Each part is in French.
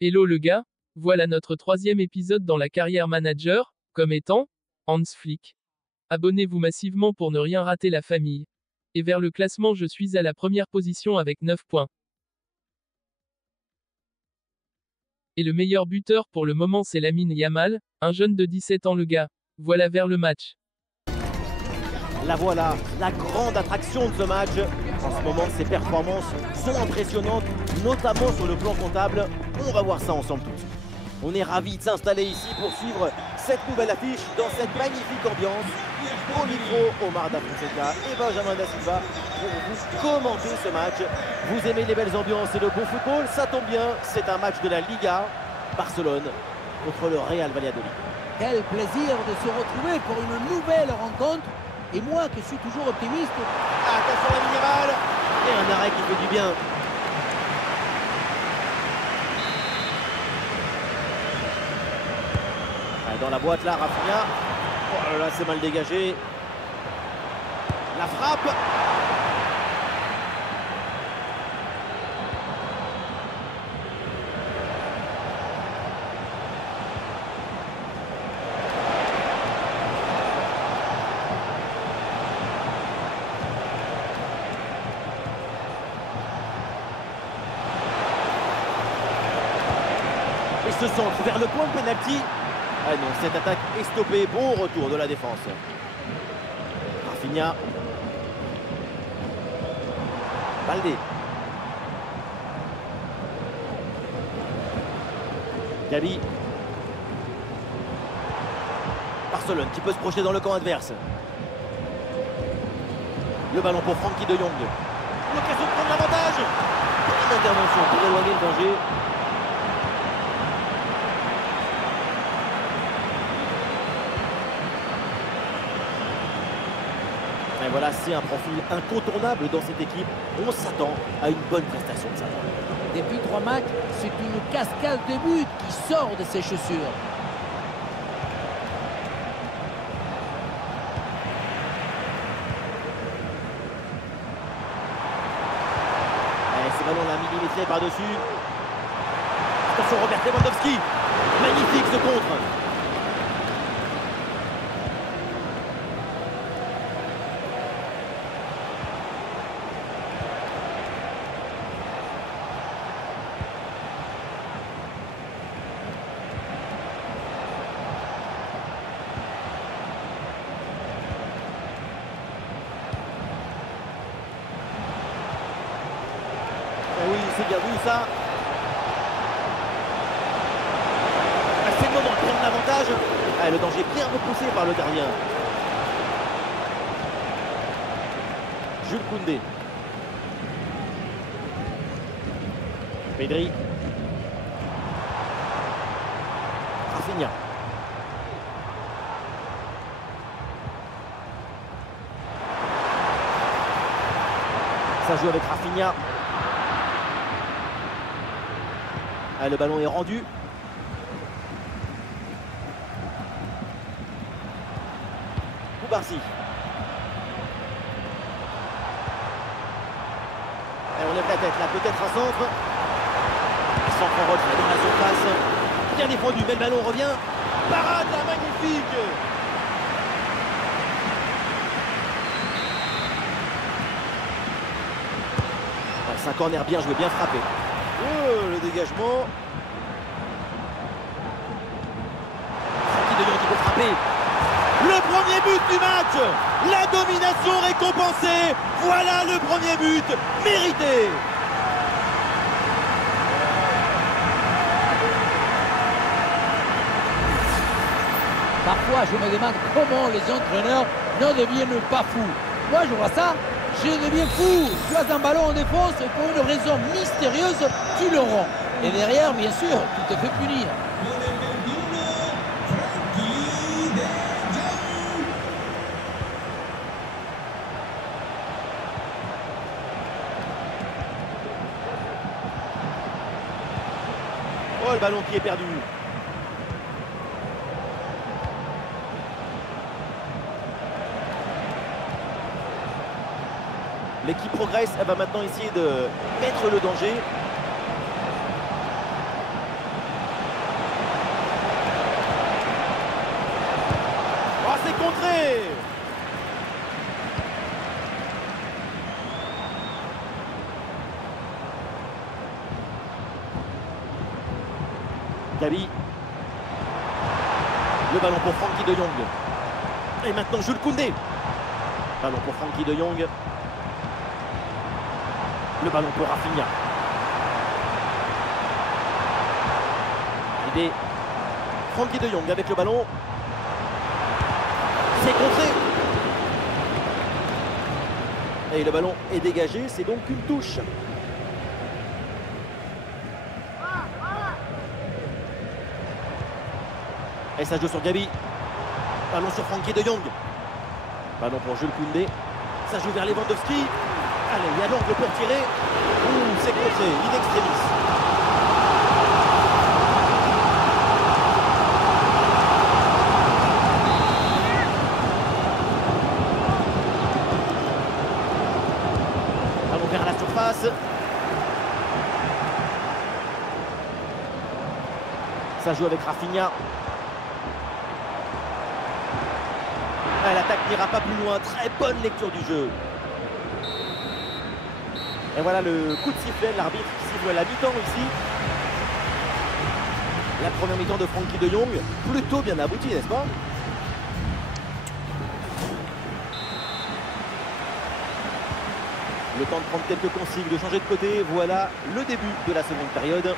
Hello le gars, voilà notre troisième épisode dans la carrière manager, comme étant Hans Flick. Abonnez-vous massivement pour ne rien rater la famille. Et vers le classement je suis à la première position avec 9 points. Et le meilleur buteur pour le moment c'est Lamine Yamal, un jeune de 17 ans le gars. Voilà vers le match. La voilà, la grande attraction de ce match. En ce moment, ses performances sont impressionnantes, notamment sur le plan comptable. On va voir ça ensemble tout de suite. On est ravis de s'installer ici pour suivre cette nouvelle affiche dans cette magnifique ambiance. Au micro, Omar Da Fonseca et Benjamin Da Silva pour vous commenter ce match. Vous aimez les belles ambiances et le beau football? Ça tombe bien, c'est un match de la Liga. Barcelone contre le Real Valladolid. Quel plaisir de se retrouver pour une nouvelle rencontre. Et moi qui suis toujours optimiste. Attention Lamine Yamal. Et un arrêt qui fait du bien. Allez, dans la boîte là, Rafinha. Oh là là, c'est mal dégagé. La frappe. Et ce centre vers le point de pénalty. Ah non, cette attaque est stoppée. Bon retour de la défense. Rafinha. Baldé. Gabi. Barcelone qui peut se projeter dans le camp adverse. Le ballon pour Frenkie de Jong. L'occasion de prendre l'avantage. Une intervention pour éloigner le danger. Et voilà, c'est un profil incontournable dans cette équipe. On s'attend à une bonne prestation de sa part. Depuis 3 matchs, c'est une cascade de buts qui sort de ses chaussures. Et ce ballon l'a millimétré par-dessus. Attention Robert Lewandowski. Magnifique ce contre. Oui, c'est bien vu ça. C'est le moment de prendre l'avantage. Ah, le danger bien repoussé par le gardien. Jules Koundé. Pedri. Rafinha. Ça joue avec Rafinha. Ah, le ballon est rendu. Koubarsi. Et on lève la tête là, peut-être un centre. Un centre en retrait dans la surface. Bien défendu, mais le ballon revient. Parade là, magnifique. Ouais, c'est un corner bien joué, bien frappé. Oh, le dégagement. Frenkie de Jong qui peut frapper. Le premier but du match. La domination récompensée. Voilà le premier but mérité. Parfois, je me demande comment les entraîneurs ne deviennent pas fous. Moi, je vois ça, je deviens fou. Tu as un ballon en défense et pour une raison mystérieuse, tu le rends. Et derrière, bien sûr, tu te fais punir. Oh, le ballon qui est perdu. L'équipe progresse, elle va maintenant essayer de mettre le danger. c'est contré. Gabi. Le ballon pour Frenkie de Jong. Et maintenant Jules Koundé. Ballon pour Frenkie de Jong. Le ballon pour Rafinha. Idée. Frenkie de Jong avec le ballon. C'est contré. Et le ballon est dégagé, c'est donc une touche. Et ça joue sur Gabi. Ballon sur Frenkie de Jong. Ballon pour Jules Koundé. Ça joue vers Lewandowski. Allez, il y a l'angle pour tirer. Ouh, c'est contré, in extremis. Ballon vers la surface. Ça joue avec Rafinha. L'attaque n'ira pas plus loin, très bonne lecture du jeu. Et voilà le coup de sifflet, l'arbitre qui siffle la mi-temps ici. La première mi-temps de Frenkie de Jong, plutôt bien aboutie, n'est-ce pas? Le temps de prendre quelques consignes, de changer de côté, voilà le début de la seconde période.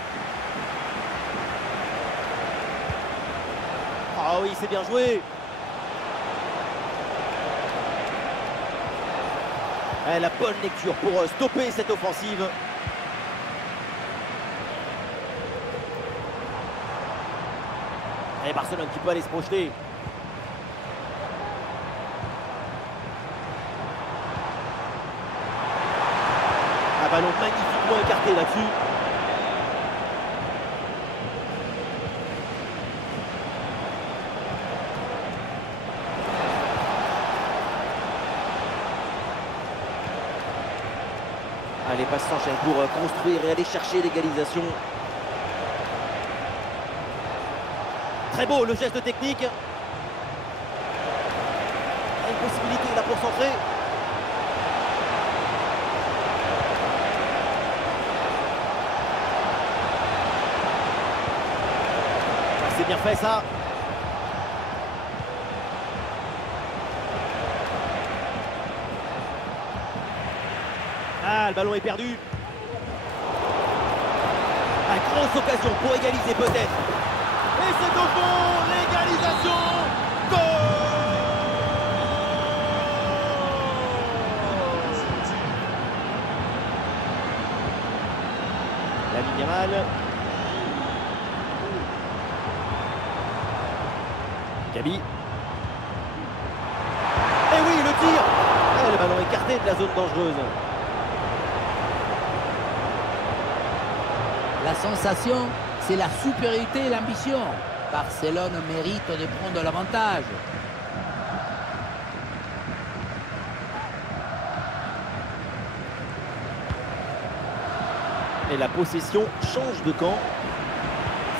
Ah oui, c'est bien joué. La bonne lecture pour stopper cette offensive. Et Barcelone qui peut aller se projeter. Un ballon magnifiquement écarté là-dessus. Les passes s'enchaînent pour construire et aller chercher l'égalisation. Très beau le geste technique. Une possibilité là pour centrer. C'est bien fait ça. Ah, le ballon est perdu. Une grosse occasion pour égaliser peut-être. Et c'est au fond, l'égalisation. Goal! Lamine Yamal. Gabi. Et oui, le tir. Ah, le ballon écarté de la zone dangereuse. La sensation, c'est la supériorité et l'ambition. Barcelone mérite de prendre l'avantage. Et la possession change de camp.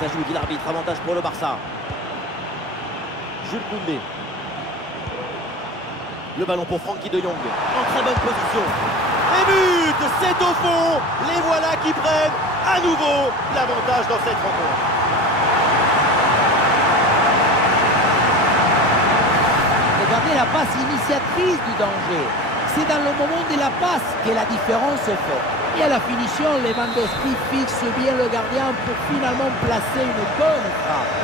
Ça joue, dit l'arbitre, avantage pour le Barça. Jules Koundé. Le ballon pour Frenkie de Jong. En très bonne position. Et but, c'est au fond. Les voilà qui prennent à nouveau l'avantage dans cette rencontre. Regardez la passe initiatrice du danger. C'est dans le moment de la passe que la différence est faite. Et à la finition, Lewandowski fixe bien le gardien pour finalement placer une bonne frappe.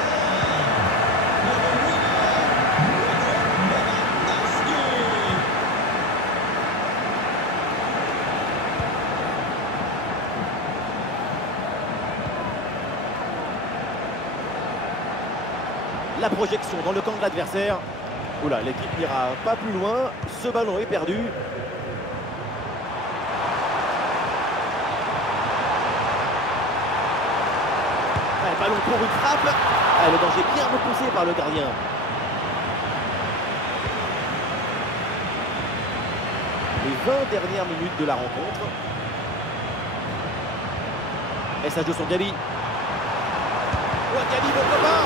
La projection dans le camp de l'adversaire. Oula, l'équipe n'ira pas plus loin. Ce ballon est perdu. Le ballon pour une frappe. Le danger bien repoussé par le gardien. Les 20 dernières minutes de la rencontre. Et ça joue sur Gabi. Gabi, pourquoi pas?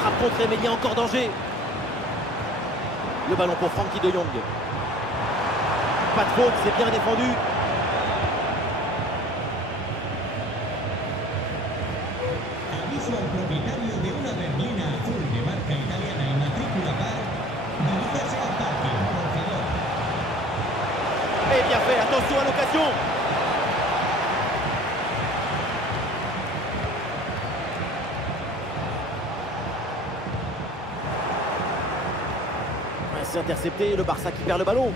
Frappe contrée, mais il y a encore danger. Le ballon pour Frankie de Jong. Pas de faute, c'est bien défendu. Aviso al propietario de una berlina azul de marca italiana y matrícula par. Diríjase al parking, por favor. Et bien fait, attention à l'occasion. C'est intercepté, le Barça qui perd le ballon.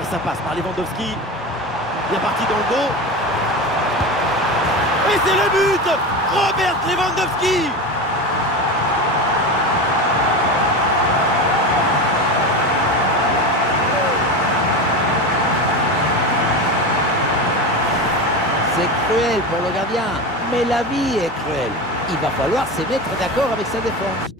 Et ça passe par Lewandowski. Bien parti dans le dos. Et c'est le but! Robert Lewandowski! C'est cruel pour le gardien, mais la vie est cruelle. Il va falloir se mettre d'accord avec sa défense.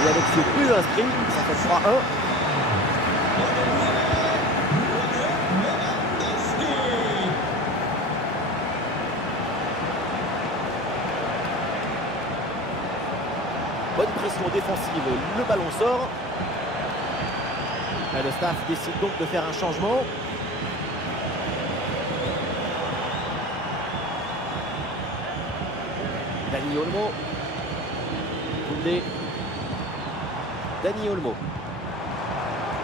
Et avec ce but inscrit, ça fait 3-1. Bonne pression défensive, le ballon sort. Et le staff décide donc de faire un changement. Dani Olmo. Koundé. Dani Olmo.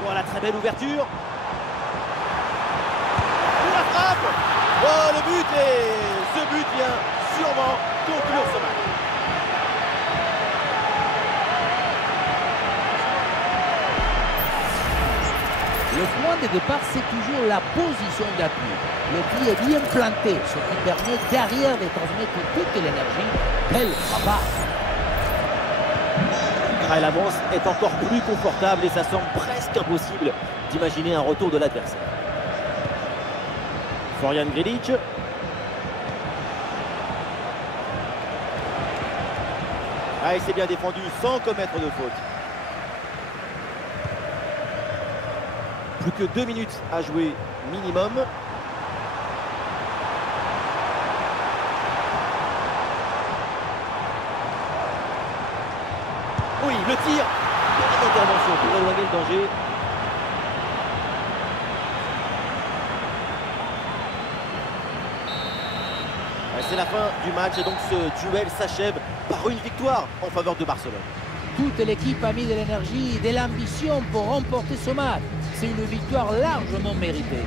Voilà, très belle ouverture. La frappe. Oh, le but, et ce but vient sûrement conclure ce match. Le point de départ, c'est toujours la position d'appui. Le pied est bien planté, ce qui permet derrière de transmettre toute l'énergie. Quel frappe! Ah, l'avance est encore plus confortable et ça semble presque impossible d'imaginer un retour de l'adversaire. Florian Grilic. Ah, et c'est bien défendu sans commettre de faute. Plus que 2 minutes à jouer minimum. Oui, le tir. Bonne intervention pour éloigner le danger. C'est la fin du match et donc ce duel s'achève par une victoire en faveur de Barcelone. Toute l'équipe a mis de l'énergie et de l'ambition pour remporter ce match. C'est une victoire largement méritée.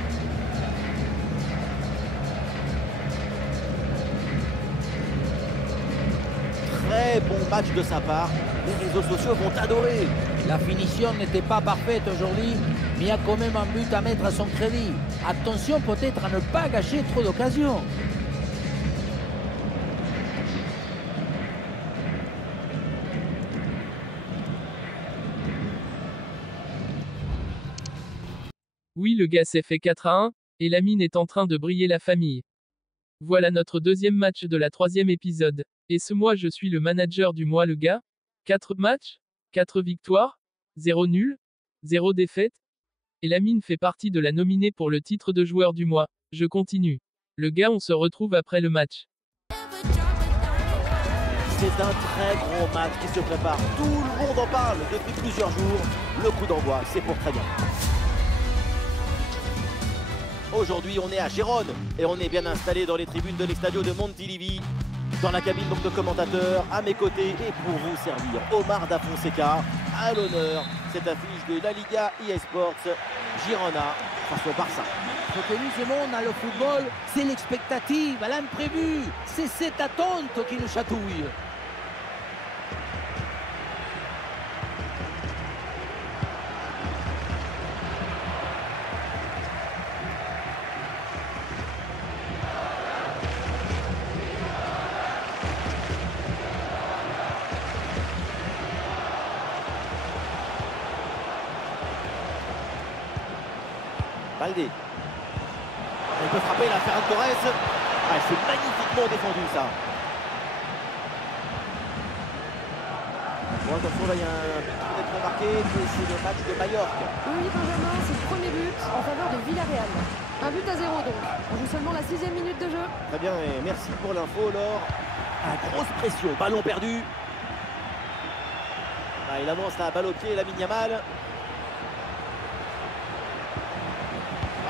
Très bon match de sa part. Les réseaux sociaux vont adorer. La finition n'était pas parfaite aujourd'hui, mais il y a quand même un but à mettre à son crédit. Attention peut-être à ne pas gâcher trop d'occasions. Oui, le gars s'est fait 4-1, et Lamine est en train de briller la famille. Voilà notre deuxième match de la 3e épisode. Et ce mois je suis le manager du mois le gars. 4 matchs, 4 victoires, 0 nul, 0 défaite. Et Lamine fait partie de la nominée pour le titre de joueur du mois. Je continue. Le gars, on se retrouve après le match. C'est un très gros match qui se prépare. Tout le monde en parle depuis plusieurs jours. Le coup d'envoi, c'est pour très bien. Aujourd'hui, on est à Gérone et on est bien installé dans les tribunes de l'Estadio de Montilivi. Dans la cabine donc de commentateurs, à mes côtés et pour vous servir, Omar Da Fonseca, à l'honneur, cette affiche de la Liga eSports, Girona face au Barça. Ce que nous aimons dans le football, c'est l'expectative, l'imprévu. C'est cette attente qui nous chatouille. Balde. Il peut frapper la Ferran Torres. Ah, c'est magnifiquement défendu ça. Bon, attention, là il y a un but qui peut être marqué, c'est le match de Majorque. Oui, Benjamin, c'est le premier but en faveur de Villarreal. Un but à 0 donc. On joue seulement la 6e minute de jeu. Très bien, et merci pour l'info, Laure. Ah, grosse pression, ballon perdu. Ah, il avance la balle au pied, Lamine Yamal.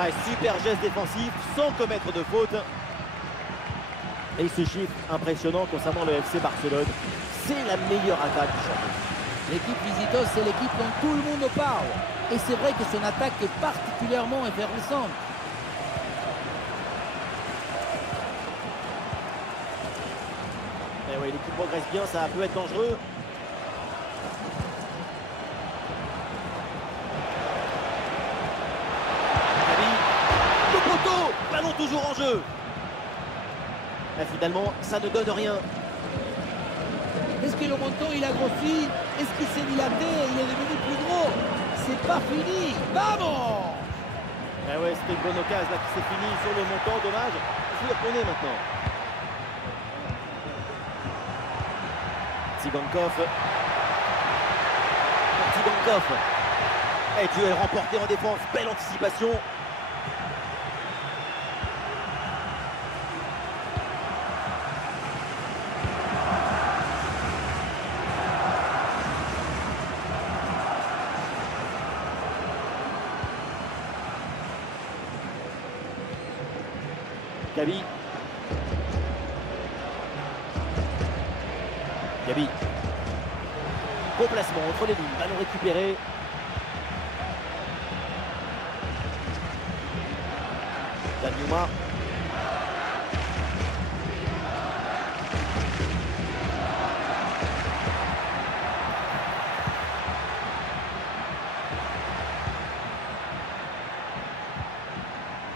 Ah, super geste défensif, sans commettre de faute. Et ce chiffre impressionnant concernant le FC Barcelone, c'est la meilleure attaque du championnat. L'équipe visiteuse, c'est l'équipe dont tout le monde parle. Et c'est vrai que son attaque est particulièrement effervescente. Et oui, l'équipe progresse bien, ça peut être dangereux. Le poteau, ballon toujours en jeu. Et finalement, ça ne donne rien. Est-ce que le menton il a grossi? Est-ce qu'il s'est dilaté? Il est devenu plus gros? C'est pas fini. Vamos! Eh ouais, c'était une bonne occasion là qui s'est finie sur le montant, dommage. Il faut y retourner maintenant. Tsigankov. Tsigankov. Et duel remporté en défense, belle anticipation. Gabi. Gabi. Bon placement entre les lignes, ballon récupéré. Danjuma.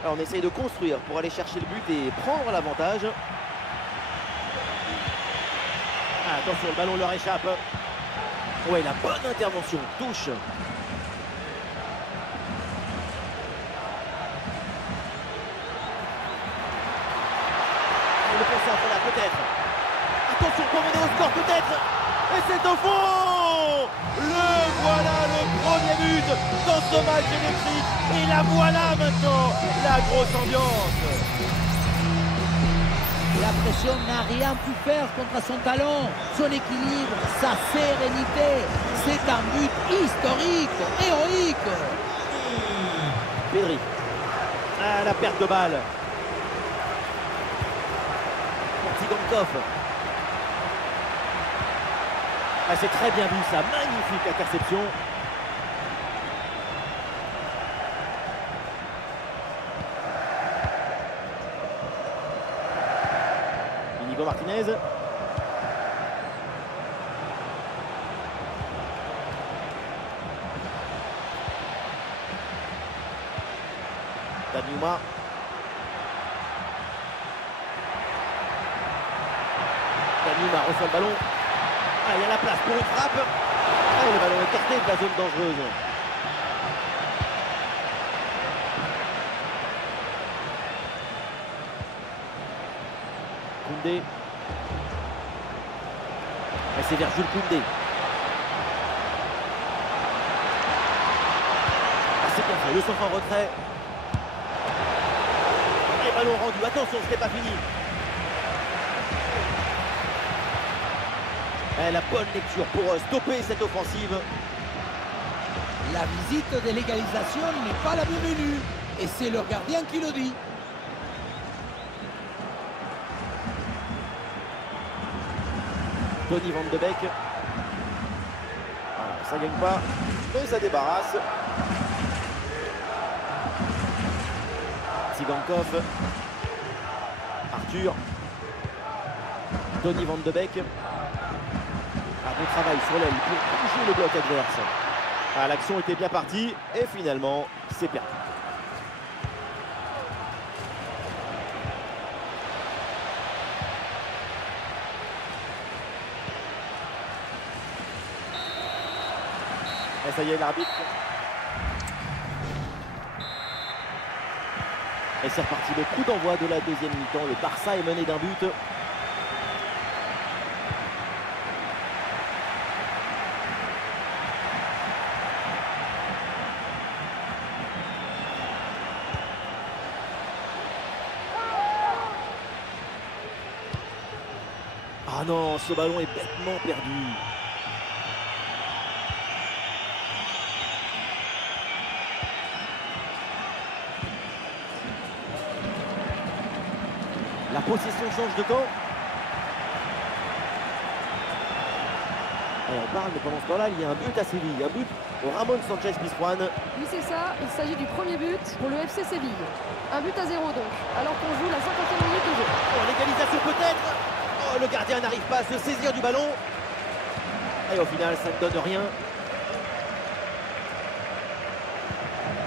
Alors on essaye de construire pour aller chercher le but et prendre l'avantage. Ah, attention, le ballon leur échappe. Ouais, la bonne intervention, touche. Et le concentre là, peut-être. Attention pour mener au score, peut-être. Et c'est au fond. Le voilà, le premier but dans ce match électrique. Et la voilà maintenant, la grosse ambiance. La pression n'a rien pu faire contre son talent, son équilibre, sa sérénité. C'est un but historique, héroïque. Pedri. Ah, la perte de balle. Pour Tsigankov. Ah, c'est très bien vu ça, magnifique interception. Inigo Martinez. Danjuma. Danjuma reçoit le ballon. Ah, il y a la place pour une frappe. Ah, le ballon écarté de la zone dangereuse. Koundé. Et c'est vers Jules Koundé. Ah, c'est bien fait, le centre en retrait. Et ballon rendu, attention, ce n'est pas fini. Et la bonne lecture pour stopper cette offensive. La visite de l'égalisation n'est pas la bienvenue. Et c'est le gardien qui le dit. Donny Van de Beek. Ah, ça gagne pas, mais ça débarrasse. Tsigankov. Arthur. Donny Van de Beek. Un bon travail sur l'aile pour bouger le bloc adverse. Ah, l'action était bien partie et finalement c'est perdu. Et ça y est, l'arbitre Et c'est reparti, le coup d'envoi de la deuxième mi-temps. Le Barça est mené d'un but. Ah non, ce ballon est bêtement perdu. La possession change de camp. Et on parle, mais pendant ce temps-là, il y a un but à Séville. Un but au Ramon Sanchez Pizjuan. Oui, c'est ça. Il s'agit du premier but pour le FC Séville. Un but à 0 donc, alors qu'on joue la 50e minute de jeu. Oh, l'égalisation peut-être. Oh, le gardien n'arrive pas à se saisir du ballon. Et au final, ça ne donne rien.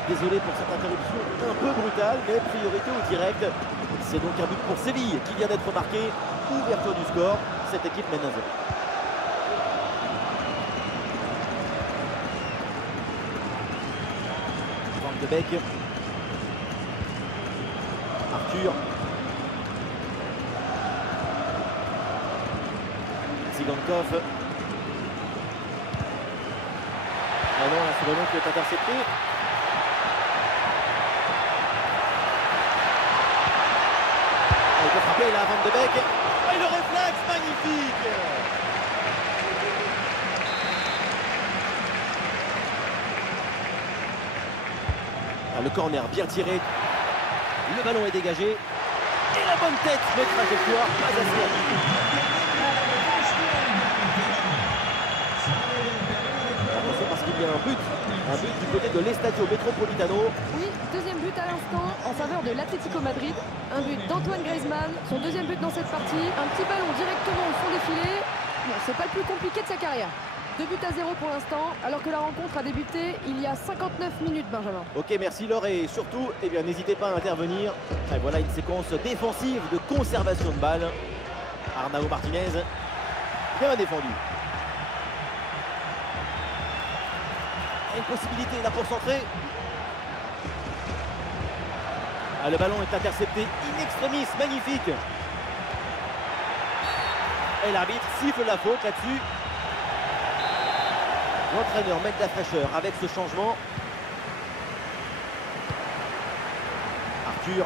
Désolé pour cette interruption un peu brutale, mais priorité au direct. C'est donc un but pour Séville qui vient d'être marqué. Ouverture du score. Cette équipe mène 1-0. Van de Beek. Arthur. Tsigankov. Ah non, ce ballon qui est intercepté. Il peut frapper là, Van de Beek. Et le réflexe magnifique. Ah, le corner bien tiré. Le ballon est dégagé. Et la bonne tête, mais trajectoire pas assez rapide. Attention parce qu'il y a un but du côté de l'Estadio Metropolitano. Oui, deuxième but à l'instant en faveur de l'Atlético Madrid. Un but d'Antoine Griezmann, son deuxième but dans cette partie. Un petit ballon directement au fond des filets. Bon, c'est pas le plus compliqué de sa carrière. 2 buts à 0 pour l'instant, alors que la rencontre a débuté il y a 59 minutes, Benjamin. Ok, merci Laure, et surtout, eh bien, n'hésitez pas à intervenir. Et voilà une séquence défensive de conservation de balle. Arnau Martinez, bien défendu. Et une possibilité là pour centrer. Ah, le ballon est intercepté in extremis, magnifique. Et l'arbitre siffle la faute là-dessus. L'entraîneur met de la fraîcheur avec ce changement. Arthur.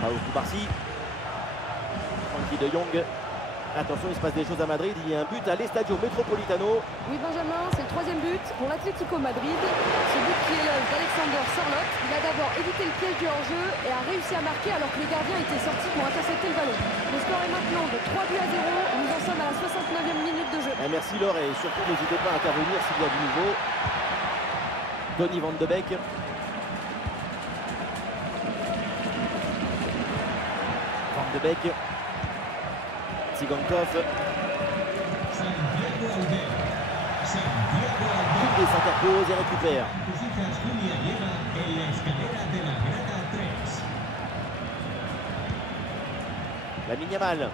Paolo Cubarsí. Frankie de Jong. Attention, il se passe des choses à Madrid. Il y a un but à l'Estadio Metropolitano. Oui, Benjamin, c'est le troisième but pour l'Atlético Madrid. Ce but qui est l'œuvre d'Alexander Sørloth. Il a d'abord évité le piège du hors-jeu et a réussi à marquer alors que les gardiens étaient sortis pour intercepter le ballon. Le score est maintenant de 3 buts à 0. Nous en sommes à la 69e minute de jeu. Merci Laure, et surtout n'hésitez pas à intervenir s'il y a du nouveau. Donny Van de Beek. Van de Beek. Tsigankov. Koundé s'interpose et récupère. Lamine Yamal.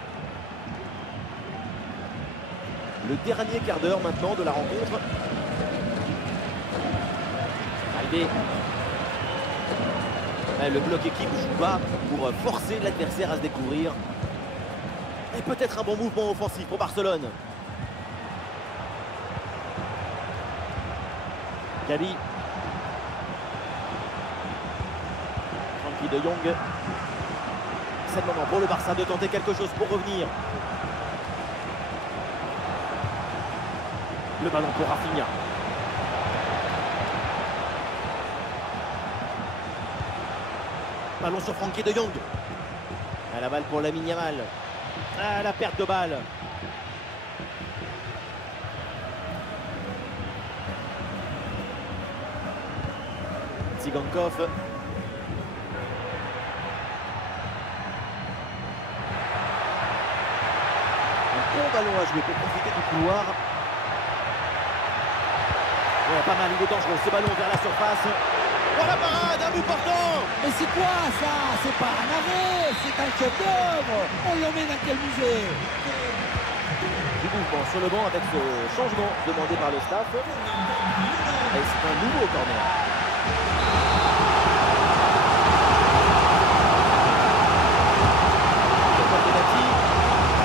Le dernier quart d'heure maintenant de la rencontre. Albé. Le bloc équipe joue bas pour forcer l'adversaire à se découvrir. Et peut-être un bon mouvement offensif pour Barcelone. Gavi. Frankie de Jong. C'est le moment pour le Barça de tenter quelque chose pour revenir. Le ballon pour Rafinha. Ballon sur Frankie de Jong. À la balle pour Lamine Yamal. Ah, la perte de balle. Tsigankov. Un bon ballon à jouer pour profiter du couloir. Ouais, pas mal, il est dangereux. Ce ballon vers la surface. Oh, la parade, un bout portant. Mais c'est quoi ça? C'est pas un arrêt, c'est un chef-d'œuvre. On le met dans quel musée? du mouvement sur le banc avec ce changement demandé par le staff. Et c'est un nouveau corner.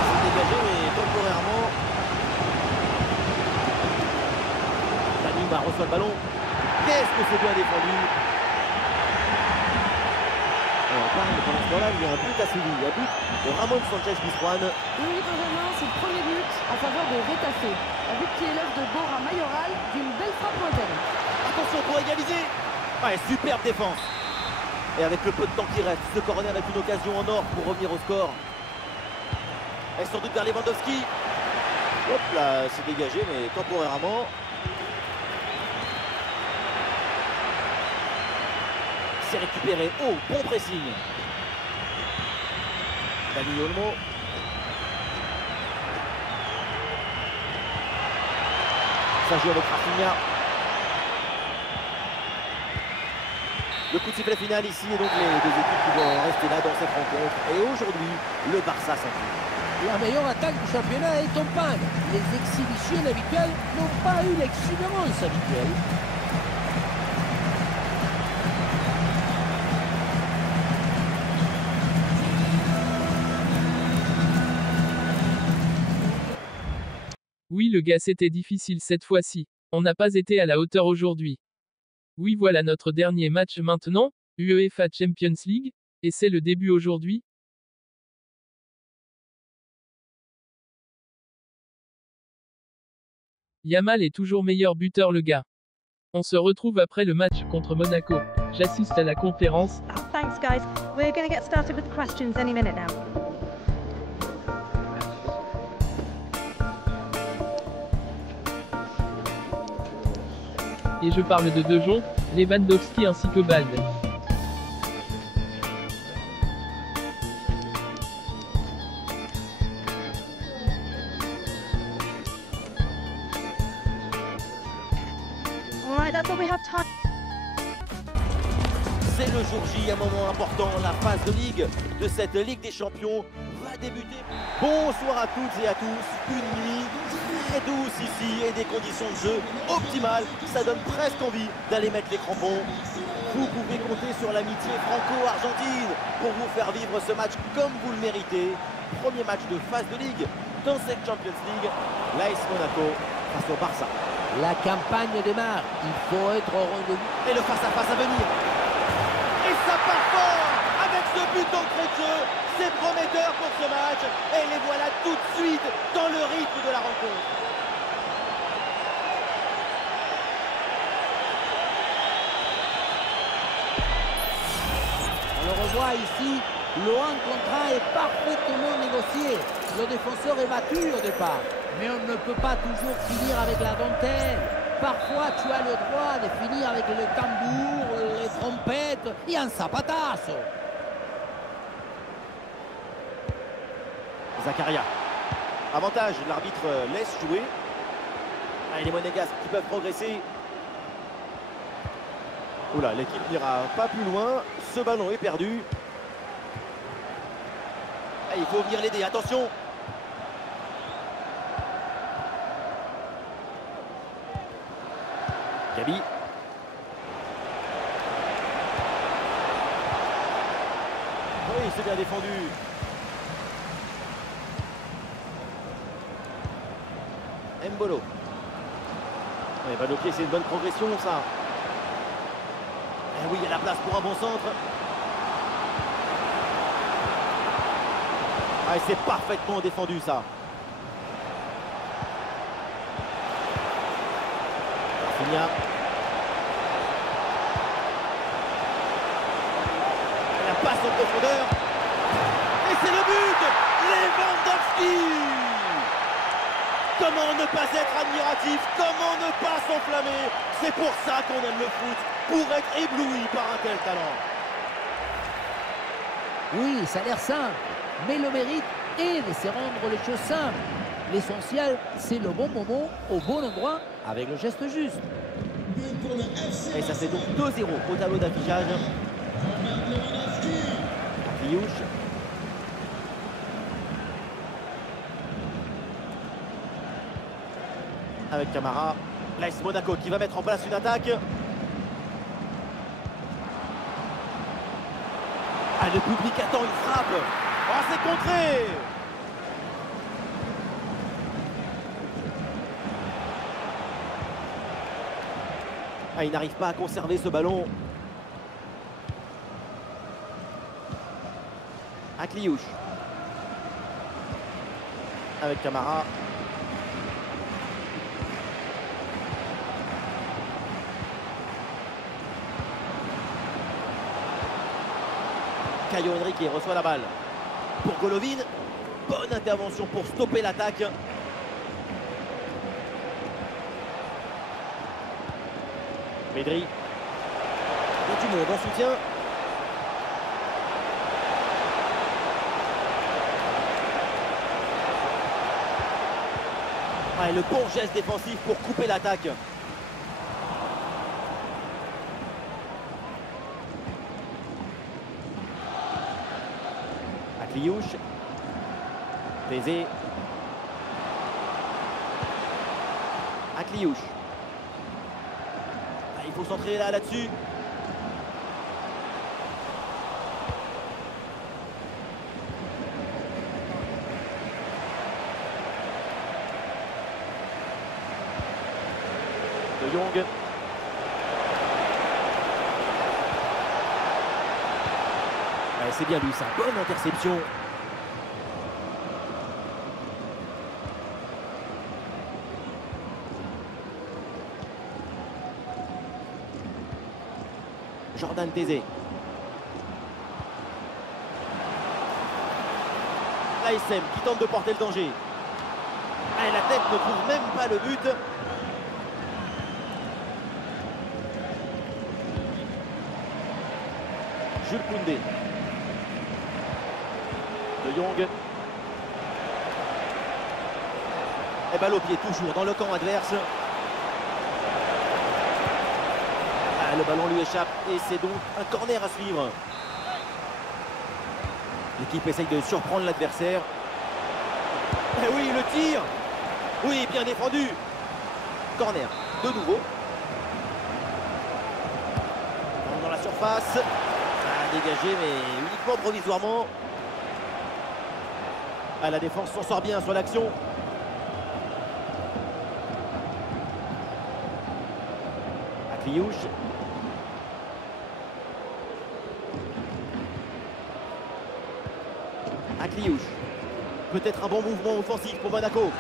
C'est dégagé mais temporairement. Danima reçoit le ballon. Qu'est-ce que c'est bien défendu. Pendant ce temps-là, il y a un but à Séville. Il y a un but de Ramon Sanchez-Pizjuan. Oui, Benjamin, c'est le premier but en faveur de Retafe. Un but qui élève de Borja Mayoral d'une belle frappe lointaine. Attention pour égaliser. Ouais, superbe défense. Et avec le peu de temps qui reste, ce corner est une occasion en or pour revenir au score. Et sans doute vers Lewandowski. Hop là, c'est dégagé, mais temporairement. C'est récupéré. Oh, bon pressing. Dani Olmo. Ça joue avec Rafinha. Le coup de sifflet final ici et donc les deux équipes qui vont rester là dans cette rencontre. Et aujourd'hui, le Barça s'incline. La meilleure attaque du championnat est en panne. Les exhibitions habituelles n'ont pas eu l'exubérance habituelle. Oui, le gars, c'était difficile cette fois-ci. On n'a pas été à la hauteur aujourd'hui. Oui, voilà notre dernier match maintenant, UEFA Champions League, et c'est le début aujourd'hui. Yamal est toujours meilleur buteur, le gars. On se retrouve après le match contre Monaco. J'assiste à la conférence. Thanks, guys. We're going to get started with the questions any minute now. Et je parle de De Jong, Lewandowski ainsi que Balde. All right, that's all we have time. C'est le jour J, un moment important, la phase de Ligue de cette Ligue des Champions va débuter. Bonsoir à toutes et à tous, une nuit très douce ici et des conditions de jeu optimales. Ça donne presque envie d'aller mettre les crampons. Vous pouvez compter sur l'amitié franco-argentine pour vous faire vivre ce match comme vous le méritez. Premier match de phase de Ligue dans cette Champions League, l'AS Monaco face au Barça. La campagne démarre, il faut être au rendez-vous. Et le face-à-face à venir. Et ça part fort avec ce but d'entrée de jeu. C'est prometteur pour ce match. Et les voilà tout de suite dans le rythme de la rencontre. On le revoit ici, le 1 contre 1 est parfaitement négocié. Le défenseur est battu au départ. Mais on ne peut pas toujours finir avec la dentelle. Parfois, tu as le droit de finir avec le tambour, les trompettes et un zapatazo. Zakaria. Avantage, l'arbitre laisse jouer. Ah, et les Monégasques qui peuvent progresser. Oula, l'équipe n'ira pas plus loin. Ce ballon est perdu. Ah, il faut venir l'aider, attention. Gabi. Oui, c'est bien défendu. Mbolo. Ouais, balle au pied, c'est une bonne progression, ça. Et oui, il y a la place pour un bon centre. Ah, c'est parfaitement défendu, ça. Rafinha. La passe en profondeur. Et c'est le but. Lewandowski. Comment ne pas être admiratif? Comment ne pas s'enflammer? C'est pour ça qu'on aime le foot, pour être ébloui par un tel talent. Oui, ça a l'air simple, mais le mérite est de se rendre les choses simples. L'essentiel, c'est le bon moment, au bon endroit, avec le geste juste. Et ça fait donc 2-0 au tableau d'affichage. Liouche. avec Camara. L'AS Monaco qui va mettre en place une attaque. Ah, le public attend une frappe. Oh, c'est contré. Ah, il n'arrive pas à conserver ce ballon. Akliouche. Avec Camara. Caio Henrique reçoit la balle pour Golovin. Bonne intervention pour stopper l'attaque. Pedri. Il y a du monde en soutien. Ah, et le bon geste défensif pour couper l'attaque. Akliouche. Tézé. Akliouche. Ah, il faut centrer là-dessus. De Jong. Ouais, c'est bien lui, ça. Bonne interception. Jordan Tézé. l'ASM qui tente de porter le danger. Et la tête ne trouve même pas le but. Jules Koundé. De Jong. Et balle au pied toujours dans le camp adverse. Ah, le ballon lui échappe et c'est donc un corner à suivre. L'équipe essaye de surprendre l'adversaire. Et oui, le tir. Oui, bien défendu. Corner de nouveau. Dans la surface. Ah, dégagé mais uniquement provisoirement. Ah, la défense s'en sort bien sur l'action. Akliouche. Akliouche. Peut-être un bon mouvement offensif pour Monaco.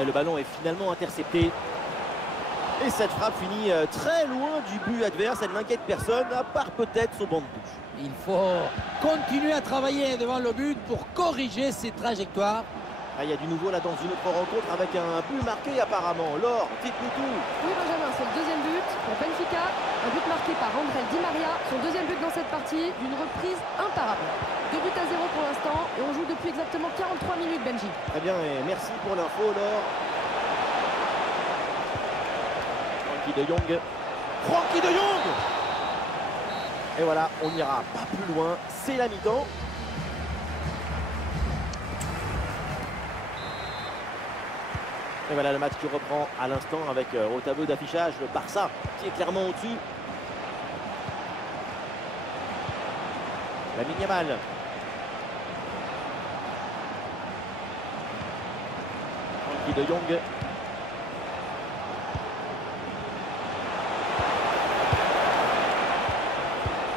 Et le ballon est finalement intercepté. Et cette frappe finit très loin du but adverse. Elle n'inquiète personne, à part peut-être son banc de touche. Il faut continuer à travailler devant le but pour corriger ses trajectoires. Ah, il y a du nouveau là dans une autre rencontre avec un but marqué apparemment. Laure, dites-nous tout. Oui Benjamin, c'est le deuxième but pour Benfica. Un but marqué par André Di Maria. Son deuxième but dans cette partie, d'une reprise imparable. 2 buts à 0 pour l'instant et on joue depuis exactement 43 minutes Benji. Très bien et merci pour l'info Laure. Frankie de Jong. Frankie de Jong. Et voilà, on n'ira pas plus loin. C'est la mi-temps. Et voilà le match qui reprend à l'instant avec au tableau d'affichage le Barça qui est clairement au-dessus. Lamine Yamal. Frankie de Jong.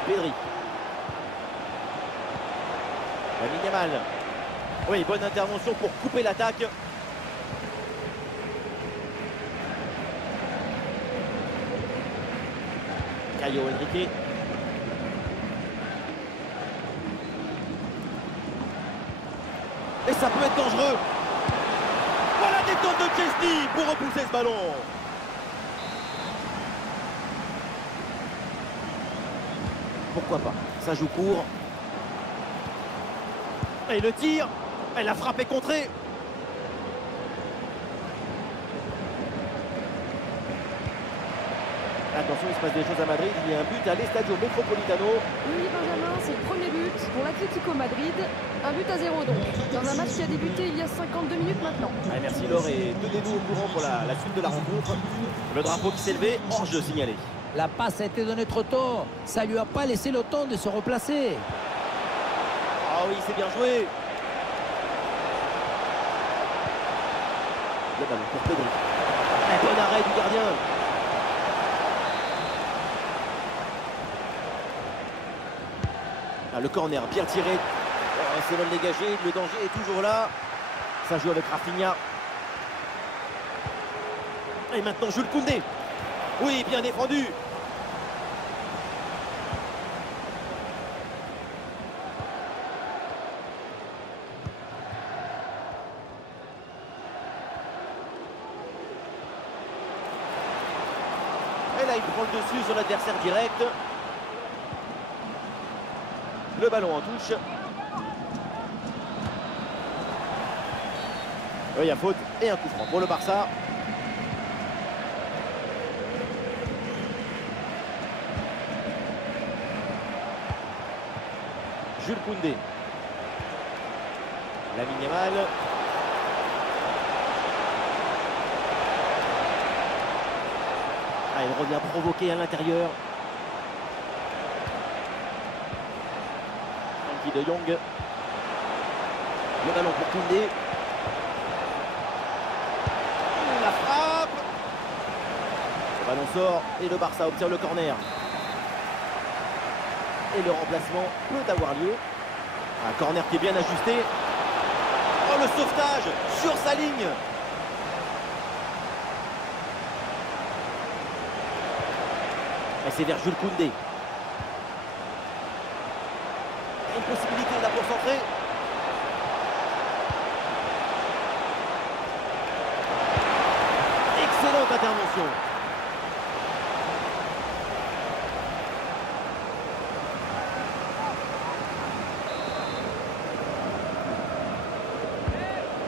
Pedri. Lamine Yamal. Oui, bonne intervention pour couper l'attaque. Caio Henrique. Et ça peut être dangereux. Voilà des tentes de Chesney pour repousser ce ballon. Pourquoi pas? Ça joue court. Et le tir. Et la frappe est contrée. Attention, il se passe des choses à Madrid. Il y a un but à l'Estadio Metropolitano. Oui, Benjamin, c'est le premier but pour l'Atlético Madrid. Un but à 0 donc. Dans un match qui a débuté il y a 52 minutes maintenant. Allez, merci Laure et tenez-nous au courant pour la suite de la rencontre. Le drapeau qui s'est levé, hors-jeu signalé. La passe a été donnée trop tôt. Ça lui a pas laissé le temps de se replacer. Ah oui, c'est bien joué. Le ballon pour Pedri. Un bon arrêt du gardien. Ah, le corner bien tiré. C'est mal dégagé. Le danger est toujours là. Ça joue avec Rafinha. Et maintenant Jules Koundé. Oui, bien défendu. Et là, il prend le dessus sur l'adversaire direct. Le ballon en touche. Il y a faute et un coup franc pour le Barça. Jules Koundé. Lamine Yamal. Ah, il revient provoquer à l'intérieur. Frenkie de Jong. Le ballon pour Koundé. La frappe. Le ballon sort et le Barça obtient le corner. Et le remplacement peut avoir lieu. Un corner qui est bien ajusté. Oh, le sauvetage sur sa ligne. Et c'est vers Jules Koundé. Une possibilité là pour centrer. Excellente intervention.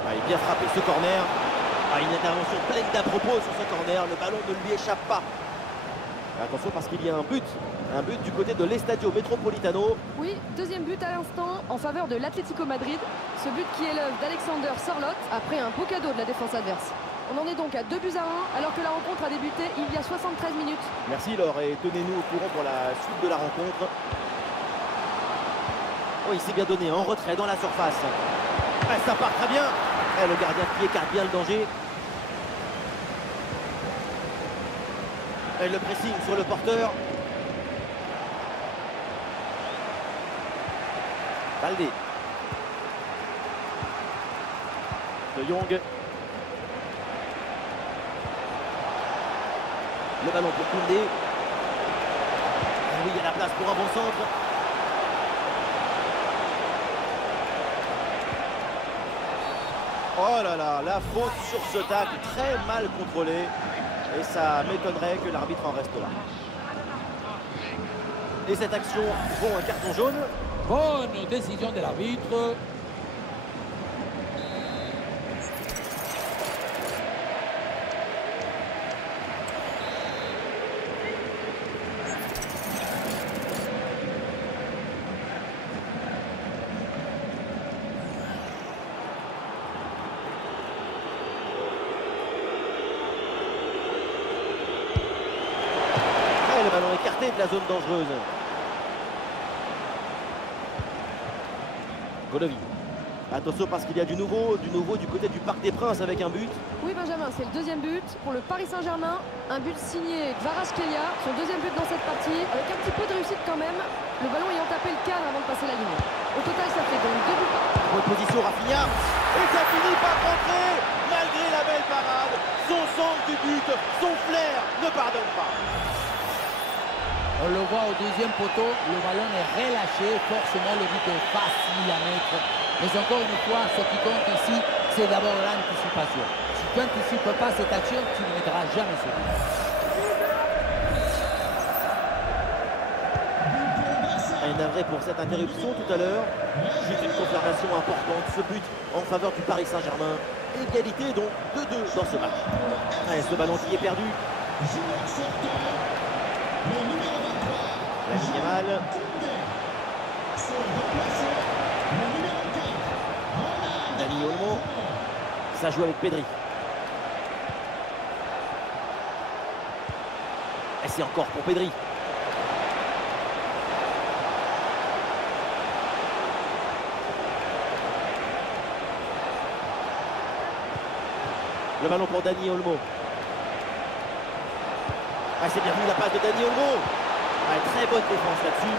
Il est bien frappé ce corner. Une intervention pleine d'à propos sur ce corner. Le ballon ne lui échappe pas. Attention parce qu'il y a un but du côté de l'Estadio Metropolitano. Oui, deuxième but à l'instant en faveur de l'Atlético Madrid. Ce but qui est l'œuvre d'Alexander Sørloth après un beau cadeau de la défense adverse. On en est donc à 2 buts à 1 alors que la rencontre a débuté il y a 73 minutes. Merci Laure et tenez-nous au courant pour la suite de la rencontre. Oh, il s'est bien donné en retrait dans la surface. Ça part très bien. Le gardien qui écarte bien le danger. Et le pressing sur le porteur. Baldé. De Jong. Le ballon pour Koundé. Oui, il y a la place pour un bon centre. Oh là là, la faute sur ce tacle très mal contrôlé. Et ça m'étonnerait que l'arbitre en reste là. Et cette action vaut un carton jaune. Bonne décision de l'arbitre. Le ballon écarté de la zone dangereuse. Golovin. Attention parce qu'il y a du nouveau du côté du Parc des Princes avec un but. Oui Benjamin, c'est le deuxième but pour le Paris Saint-Germain. Un but signé Kvaratskhelia, son deuxième but dans cette partie, avec un petit peu de réussite quand même. Le ballon ayant tapé le cadre avant de passer la ligne. Au total, ça fait donc 2 buts par. Bonne position Rafinha. Et ça finit par rentrer. Malgré la belle parade, son sens du but, son flair ne pardonne pas. On le voit au deuxième poteau, le ballon est relâché, forcément le but est facile à mettre. Mais encore une fois, ce qui compte ici, c'est d'abord l'anticipation. Si tu n'anticipes pas cette action, tu ne mettras jamais ce but. Navré pour cette interruption tout à l'heure. Juste une confirmation importante, ce but en faveur du Paris Saint-Germain. Égalité donc 2-2 dans ce match. Allez, ce ballon qui est perdu. La Yamal. Dani Olmo. Ça joue avec Pedri. Et c'est encore pour Pedri. Le ballon pour Dani Olmo. Ah, c'est bien vu la passe de Dani Olmo. Ah, très bonne défense là-dessus.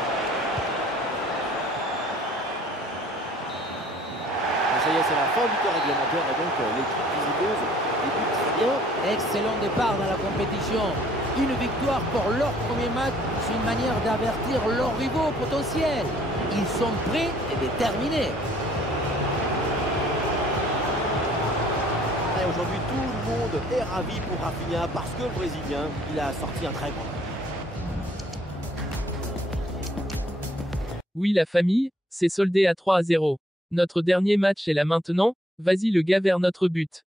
Ça y est, c'est la fin du temps réglementaire et donc l'équipe visigoise débute très bien. Excellent départ dans la compétition. Une victoire pour leur premier match, c'est une manière d'avertir leurs rivaux potentiels. Ils sont prêts et déterminés. Et aujourd'hui, tout le monde est ravi pour Rafinha parce que le Brésilien, il a sorti un très grand. Oui, la famille, c'est soldé à 3-0. Notre dernier match est là maintenant, vas-y le gars vers notre but.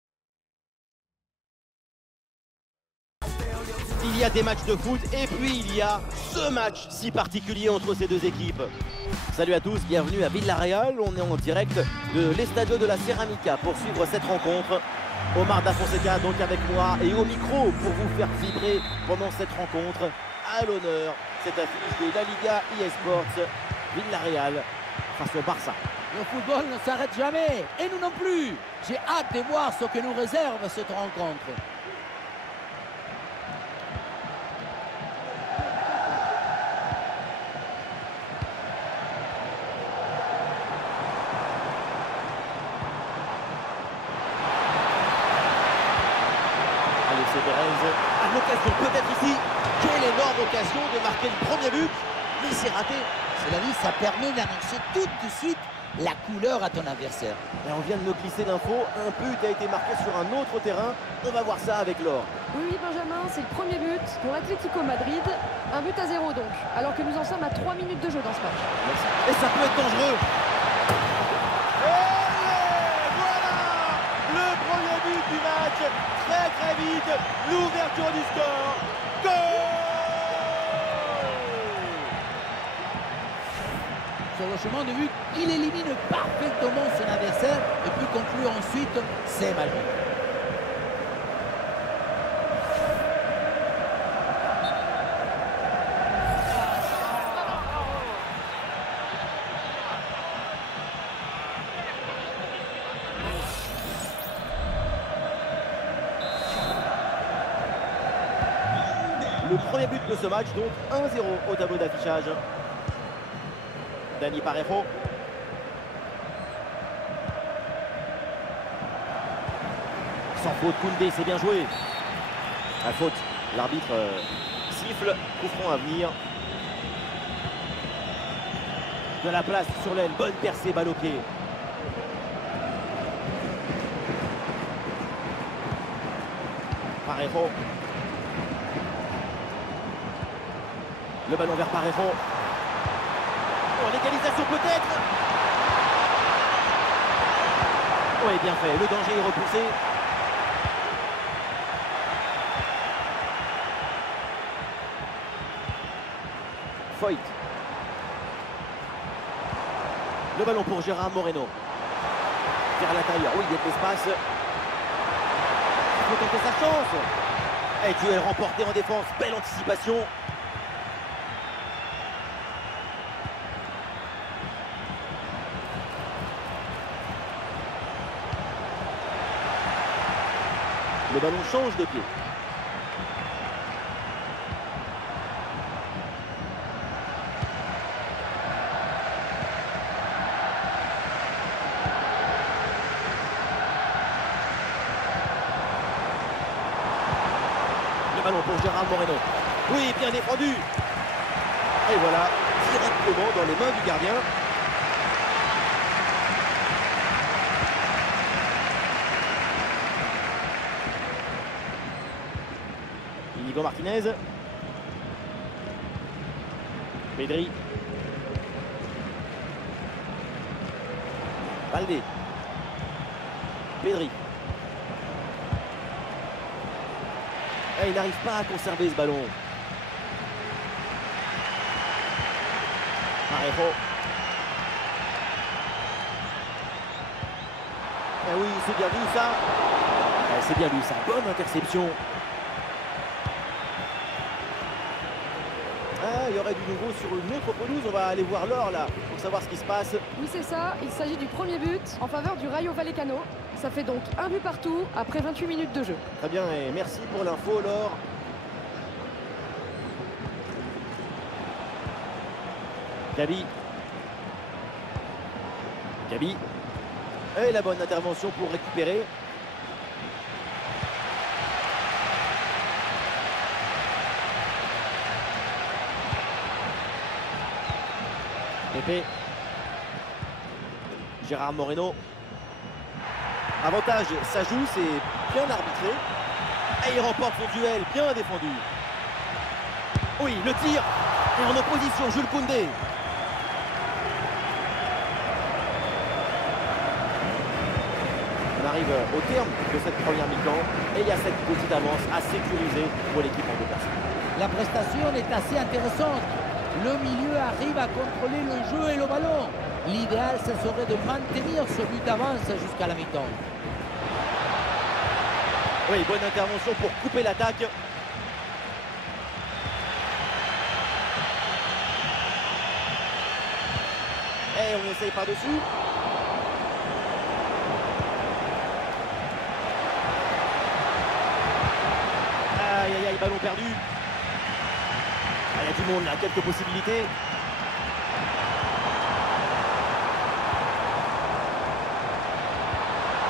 Il y a des matchs de foot et puis il y a ce match si particulier entre ces deux équipes. Salut à tous, bienvenue à Villarreal. On est en direct de l'Estadio de la Ceramica pour suivre cette rencontre. Omar Da Fonseca donc avec moi et au micro pour vous faire vibrer pendant cette rencontre. À l'honneur, cette affiche de la Liga eSports, Villarreal face au Barça. Le football ne s'arrête jamais, et nous non plus. J'ai hâte de voir ce que nous réserve cette rencontre. Allez, c'est Perez. À l'occasion peut-être ici. Quelle énorme occasion de marquer le premier but. Mais c'est raté. Cela dit, ça permet d'annoncer tout de suite la couleur à ton adversaire. Et on vient de me glisser d'infos. Un but a été marqué sur un autre terrain. On va voir ça avec Laure. Oui, Benjamin, c'est le premier but pour l'Atlético Madrid. Un but à 0 donc, alors que nous en sommes à 3 minutes de jeu dans ce match. Merci. Et ça peut être dangereux. Et voilà le premier but du match. Très très vite. L'ouverture du score. Goal! Sur le chemin de but, il élimine parfaitement son adversaire et peut conclure ensuite ses magiques. Le premier but de ce match, donc 1-0 au tableau d'affichage. Dani Parejo. Sans faute, Koundé, c'est bien joué. La faute, l'arbitre siffle, coup franc à venir. De la place sur l'aile, bonne percée, balle au pied. Parejo. Le ballon vers Parejo. Oh, l'égalisation peut-être. Oui, bien fait. Le danger est repoussé. Foyt. Le ballon pour Gérard Moreno. Vers l'intérieur. Oui, il y a de l'espace. Il faut tenter sa chance. Et duel remporté en défense. Belle anticipation. Le ballon change de pied. Le ballon pour Gérard Moreno. Oui, bien défendu. Et voilà, directement dans les mains du gardien. Inigo Martinez. Pedri. Baldé. Pedri. Et il n'arrive pas à conserver ce ballon. Parejo. Eh oui, c'est bien vu ça. C'est bien vu ça. Bonne interception. Ah, il y aurait du nouveau sur une autre pelouse. On va aller voir Laure là pour savoir ce qui se passe. Oui, c'est ça. Il s'agit du premier but en faveur du Rayo Vallecano. Ça fait donc un but partout après 28 minutes de jeu. Très bien et merci pour l'info Laure. Gabi. Gabi. Et la bonne intervention pour récupérer. Pepe. Gérard Moreno. Avantage, ça joue, c'est bien arbitré. Et il remporte son duel, bien défendu. Oui, le tir. Et en opposition, Jules Koundé. On arrive au terme de cette première mi-temps. Et il y a cette petite avance à sécuriser pour l'équipe en déplacement. La prestation est assez intéressante. Le milieu arrive à contrôler le jeu et le ballon. L'idéal, ce serait de maintenir ce but d'avance jusqu'à la mi-temps. Oui, bonne intervention pour couper l'attaque. Et on essaye par-dessus. Aïe, aïe, aïe, ballon perdu. Il y a du monde là, quelques possibilités.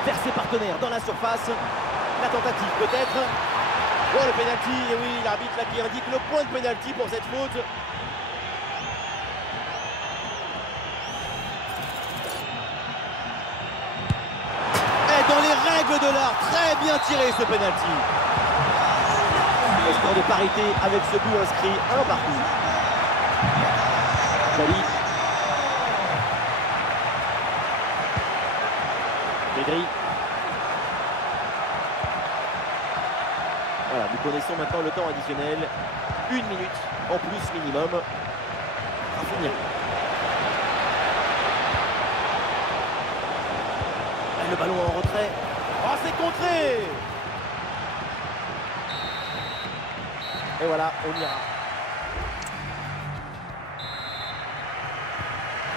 Vers ses partenaires dans la surface. La tentative peut-être. Oh, le pénalty, et oui, l'arbitre là qui indique le point de pénalty pour cette faute. Et dans les règles de l'art, très bien tiré ce pénalty. Le score de parité avec ce but inscrit, un partout. Xavi. Pedri. Voilà, nous connaissons maintenant le temps additionnel. 1 minute en plus minimum. Rafinha. Et le ballon en retrait. Oh, c'est contré! Et voilà, on ira.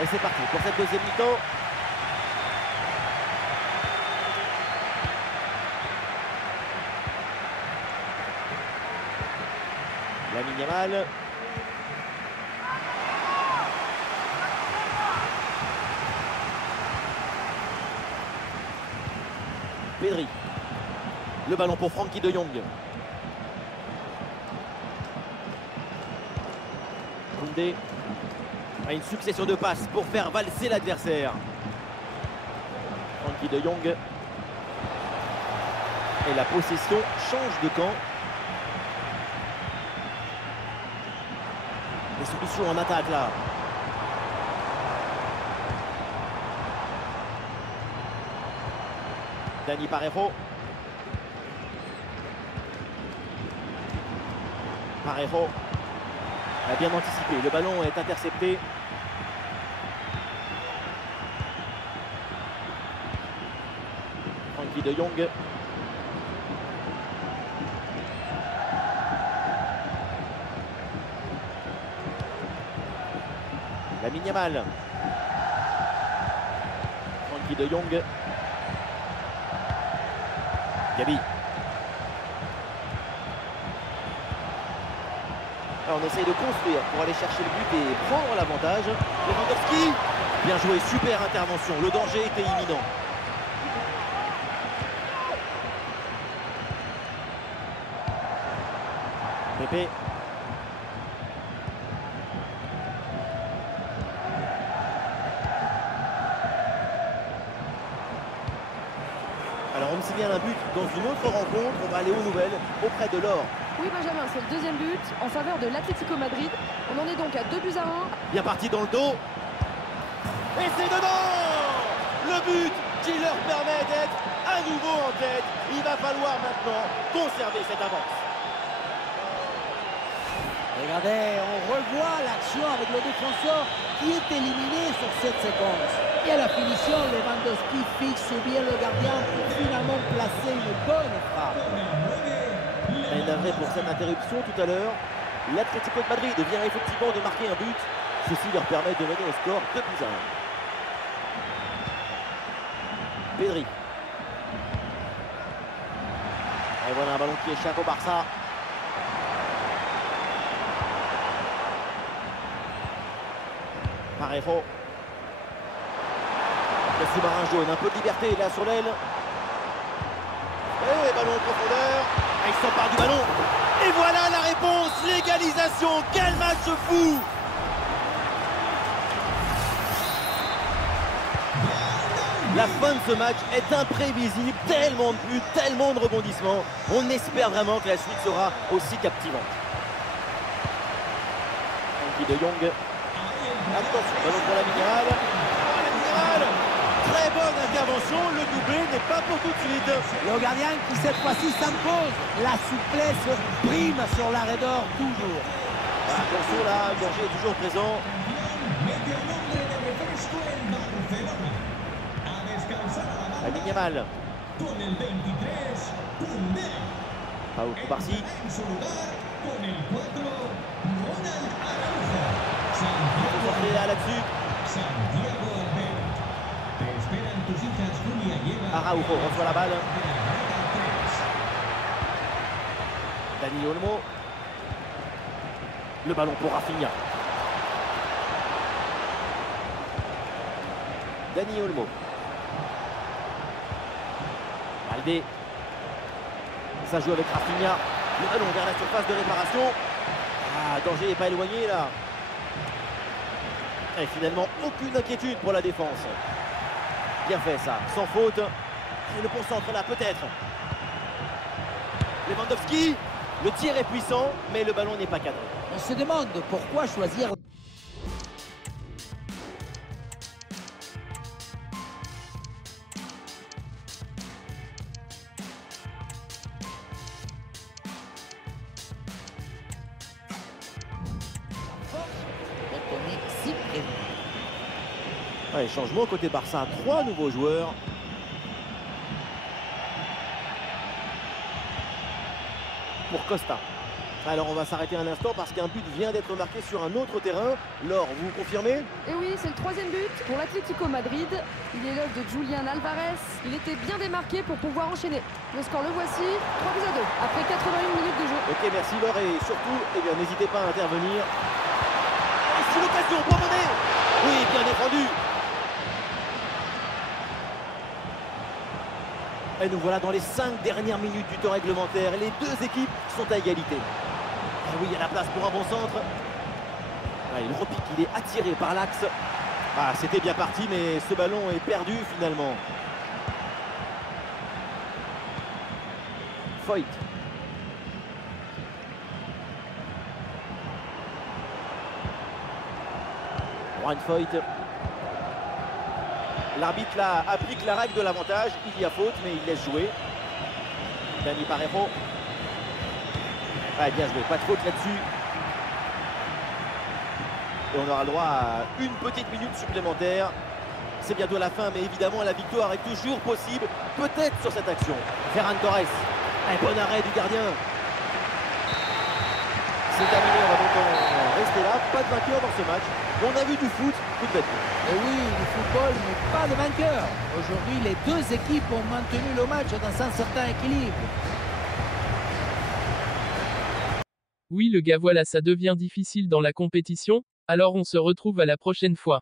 Et c'est parti pour cette deuxième mi-temps. Lamine Yamal. Pedri. Le ballon pour Frenkie de Jong. Koundé. Une succession de passes pour faire valser l'adversaire. Frenkie de Jong. Et la possession change de camp. Les solutions en attaque là. Dani Parejo. Parejo a bien anticipé. Le ballon est intercepté. Frenkie de Jong. Lamine Yamal. Frenkie de Jong. Gabi. Alors on essaye de construire pour aller chercher le but et prendre l'avantage. Lewandowski. Bien joué, super intervention. Le danger était imminent. Pepe. Alors on me signale un but dans une autre rencontre. On va aller aux nouvelles auprès de Laure. Oui, Benjamin, c'est le deuxième but en faveur de l'Atlético Madrid. On en est donc à 2-1. Bien parti dans le dos. Et c'est dedans! Le but qui leur permet d'être à nouveau en tête. Il va falloir maintenant conserver cette avance. Regardez, on revoit l'action avec le défenseur qui est éliminé sur cette séquence. Et à la finition, Lewandowski fixe bien le gardien pour finalement placer une bonne frappe. Et navré pour cette interruption tout à l'heure. L'Atlético de Madrid vient effectivement de marquer un but. Ceci leur permet de mener au score 2-1. Pedri. Et voilà un ballon qui échappe au Barça. Parejo. Le sous-marin jaune, un peu de liberté là sur l'aile. Et ballon en profondeur. Et il s'empare du ballon. Et voilà la réponse, l'égalisation. Quel match fou! La fin de ce match est imprévisible, tellement de buts, tellement de rebondissements. On espère vraiment que la suite sera aussi captivante. Frenkie de Jong. Attention, ballon pour la Minérale. Très bonne intervention, le doublé n'est pas pour tout de suite. Le gardien qui cette fois-ci s'impose. La souplesse prime sur l'arrêt d'or toujours. Attention là, le danger est toujours présent. La ligne mal. Paul Kubarsi. Là-dessus. Araujo reçoit la balle. Dani Olmo. Le ballon pour Rafinha. Dani Olmo. Balde. Ça joue avec Rafinha. Le ballon vers la surface de réparation. Ah, danger n'est pas éloigné là. Et finalement, aucune inquiétude pour la défense. Bien fait ça, sans faute. Et le concentre là, peut-être. Lewandowski, le tir est puissant, mais le ballon n'est pas cadré. On se demande pourquoi choisir... Ouais, changement côté Barça, 3 nouveaux joueurs. Pour Costa. Alors on va s'arrêter un instant parce qu'un but vient d'être marqué sur un autre terrain. Laure, vous confirmez? Et oui, c'est le troisième but pour l'Atlético Madrid. Il est l'œuvre de Julián Álvarez. Il était bien démarqué pour pouvoir enchaîner. Le score, le voici, 3-2 après 81 minutes de jeu. Ok, merci Laure et surtout, n'hésitez pas à intervenir. Et c'est l'occasion pour mener. Oui, bien défendu. Et nous voilà dans les 5 dernières minutes du temps réglementaire. Les deux équipes sont à égalité. Et oui, il y a la place pour un bon centre. Ah, il repique, il est attiré par l'axe. Ah, c'était bien parti, mais ce ballon est perdu finalement. Foyt. Juan Foyt. L'arbitre là applique la règle de l'avantage. Il y a faute, mais il laisse jouer. Dani Parejo. Ouais, bien joué, pas de faute là-dessus. Et on aura le droit à une petite minute supplémentaire. C'est bientôt la fin, mais évidemment la victoire est toujours possible. Peut-être sur cette action. Ferran Torres. Un bon arrêt du gardien. C'est terminé, on va donc en rester là. Pas de vainqueur dans ce match. On a vu du foot, coup de bête. Et oui, du football, mais pas de vainqueur. Aujourd'hui, les deux équipes ont maintenu le match dans un certain équilibre. Oui, le gars, voilà, ça devient difficile dans la compétition, alors on se retrouve à la prochaine fois.